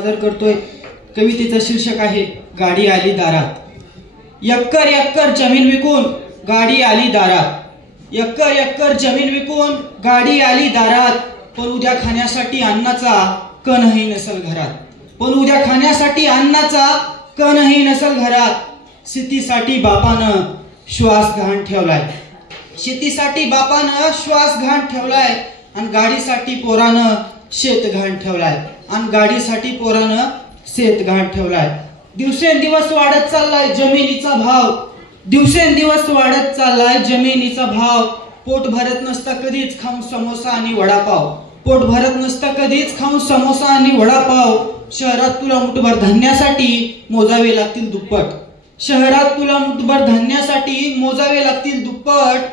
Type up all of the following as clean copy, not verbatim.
सादर करतोय। कवितेचं शीर्षक आहे गाडी आली दारात। एक्कर एक्कर जमीन विकून गाडी आली दारात। एक्कर एक्कर जमीन विकून गाडी आली दारात। पण उद्या खाण्यासाठी अन्नाचा कणही नसल घरात। पण उद्या खाण्यासाठी अन्नाचा कणही नसल घरात। शेतीसाठी बापानं श्वास गहाण ठेवलाय। शेतीसाठी बापानं श्वास गहाण ठेवलाय। आणि गाडीसाठी पोरानं शेत गहाण ठेवलाय। आणि गाडीसाठी पोरानं शेत गहाण ठेवलाय। दिवसेंदिवस वाढत चाललाय जमिनीचा भाव। दिवसेंदिवस वाढत चाललाय जमिनीचा भाव। पोट भरत नसतं कधीच खाऊन समोसा आणि वडापाव। पोट भरत नसतं कधीच खाऊन समोसा आणि वडापाव। शहरात तुला मुठभर धान्यासाठी मोजावे लागतील दुप्पट। शहरात तुला मुठभर धान्यासाठी मोजावे लागतील दुप्पट।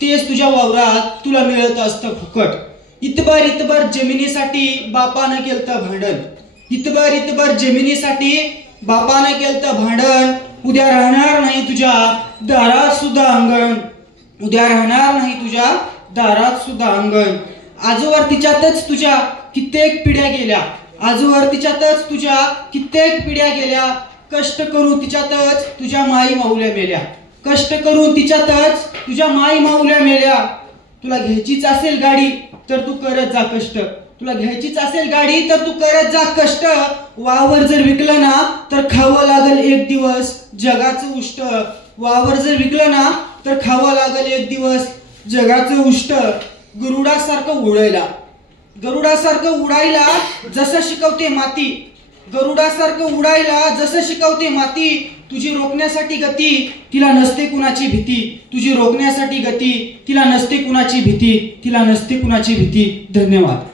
तेच तुझ्या वावरात तुला मिळत असतं फुकट। इतबर इतबर जमिनीसाठी बापानं केलतं भांडण। इतबर इतबर जमिनीसाठी बापानं केलतं भांडण। उद्या राहणार नाही तुझ्या दारात सुद्धा अंगण। उद्या राहणार नाही तुझ्या दारात सुद्धा अंगण। आजवर तिच्यातच तुझ्या कित्येक पिढ्या गेल्या। आजवर तिच्यातच तुझ्या कित्येक पिढ्या गेल्या। कष्ट करून तिच्यातच तुझ्या माई माऊल्या मेल्या। कष्ट करून तिच्यातच तुझ्या माई माऊल्या मेल्या। तुला घ्यायचीच असेल गाडी तर तू करत जा कष्ट। तुला घ्यायचीच असेल गाडी तर तू करत जा कष्ट। वावर जर विकलं ना तर खावं लागल एक दिवस जगाचं उष्ट। वावर जर विकलं ना तर खावं लागल एक दिवस जगाचं उष्ट। गरुडासारखं उडायला, गरुडासारखं उडायला जसं शिकवते माती। गरुडासारखं उडायला जसं शिकवते माती। तुझी रोखण्यासाठी गती तिला नसते कुणाची भीती। तुझी रोखण्यासाठी गती तिला नसते कुणाची भीती। तिला नसते कुणाची भीती। धन्यवाद।